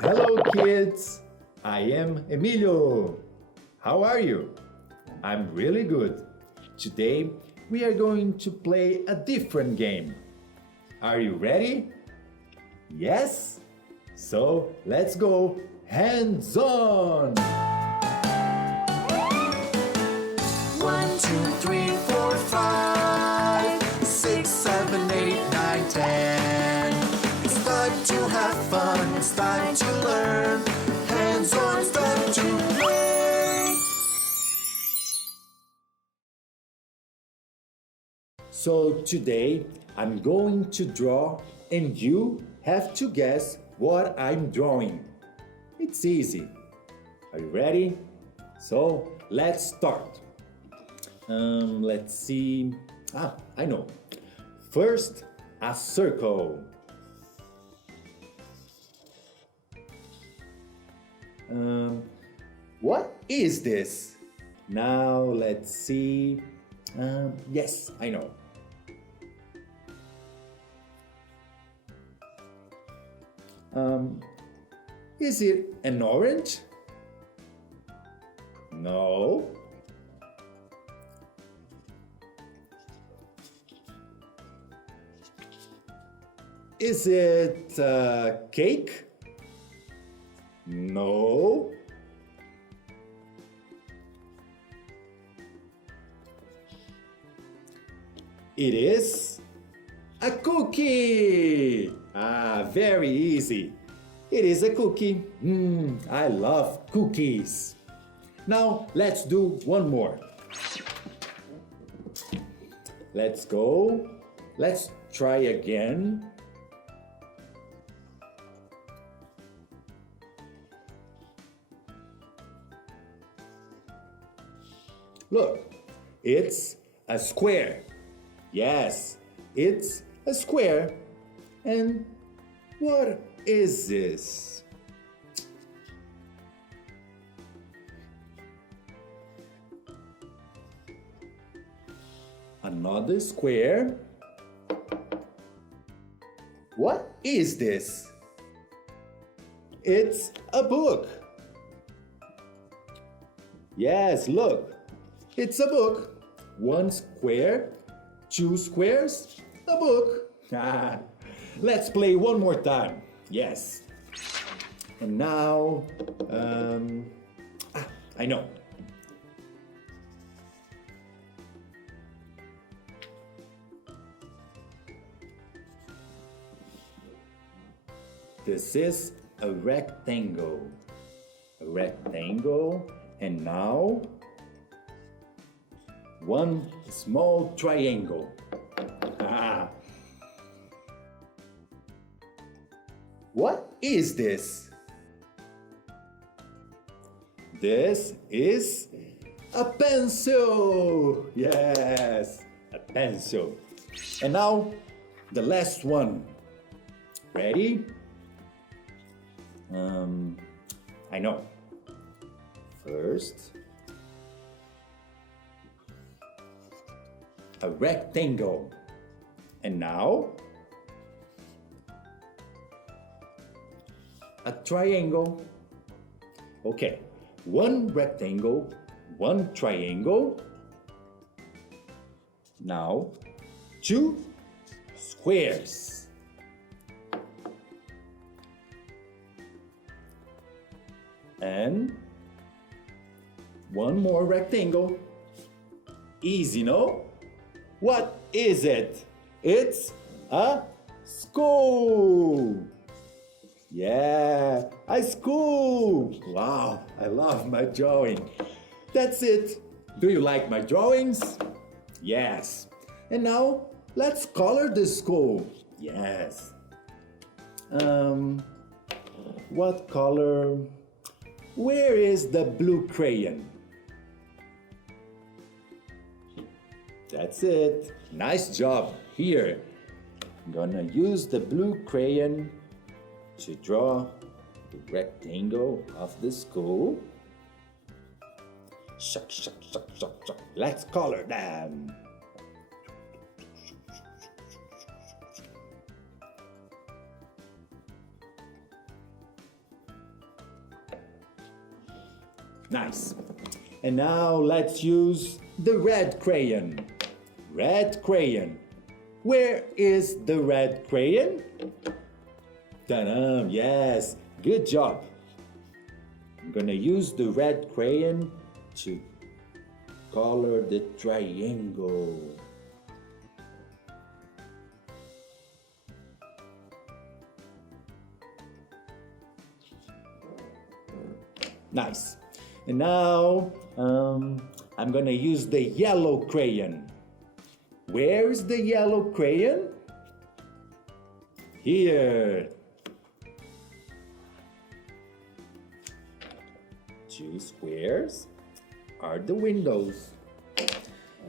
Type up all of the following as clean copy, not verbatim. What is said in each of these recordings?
Hello kids, I am Emilio. How are you? I'm really good. Today we are going to play a different game. Are you ready? Yes? So let's go hands on! 1, 2, 3, 4, 5, 6, 7, 8, 9, 10. It's time to have fun, it's time to learn. Hands on, it's time to play. So today I'm going to draw and you have to guess what I'm drawing. It's easy. Are you ready? So let's start. Let's see. I know. First, a circle. What is this? Now let's see. Yes, I know. Is it an orange? No. Is it cake? No. It is a cookie. Very easy. It is a cookie. I love cookies. Now let's do one more. Let's go. Let's try again. Look, it's a square. Yes, it's a square. And what is this? Another square. What is this? It's a book. Yes, look. It's a book. One square, two squares, a book. Let's play one more time. Yes. And now, I know. This is a rectangle. A rectangle, and now one small triangle. What is this? This is a pencil. Yes, a pencil. And now the last one. Ready? I know. First, a rectangle. And now, a triangle. Okay, one rectangle, one triangle. Now, two squares. And one more rectangle. Easy, no? What is it? It's a school. Yeah, a school. Wow, I love my drawing. That's it. Do you like my drawings? Yes. And now let's color the school. Yes. What color? Where is the blue crayon? That's it. Nice job. Here, I'm gonna use the blue crayon to draw the rectangle of the school. Shuck, shuck, shuck, shuck, shuck. Let's color them. Nice. And now let's use the red crayon. Red crayon. Where is the red crayon? Ta-da! Yes, good job. I'm gonna use the red crayon to color the triangle. Nice. And now I'm gonna use the yellow crayon. Where is the yellow crayon? Here. Two squares are the windows.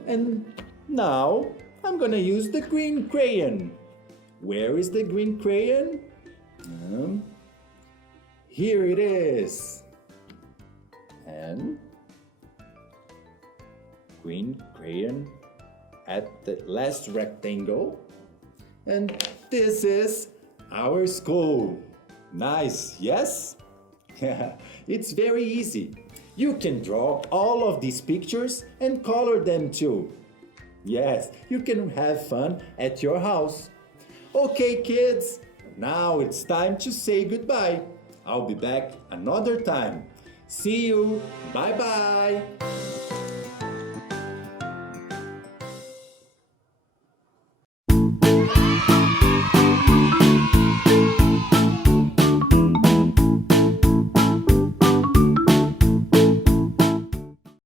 And now I'm gonna use the green crayon. Where is the green crayon? Here it is. And green crayon at the last rectangle. And this is our school. Nice, yes? It's very easy. You can draw all of these pictures and color them too. Yes, you can have fun at your house. Okay, kids, now it's time to say goodbye. I'll be back another time. See you. Bye-bye.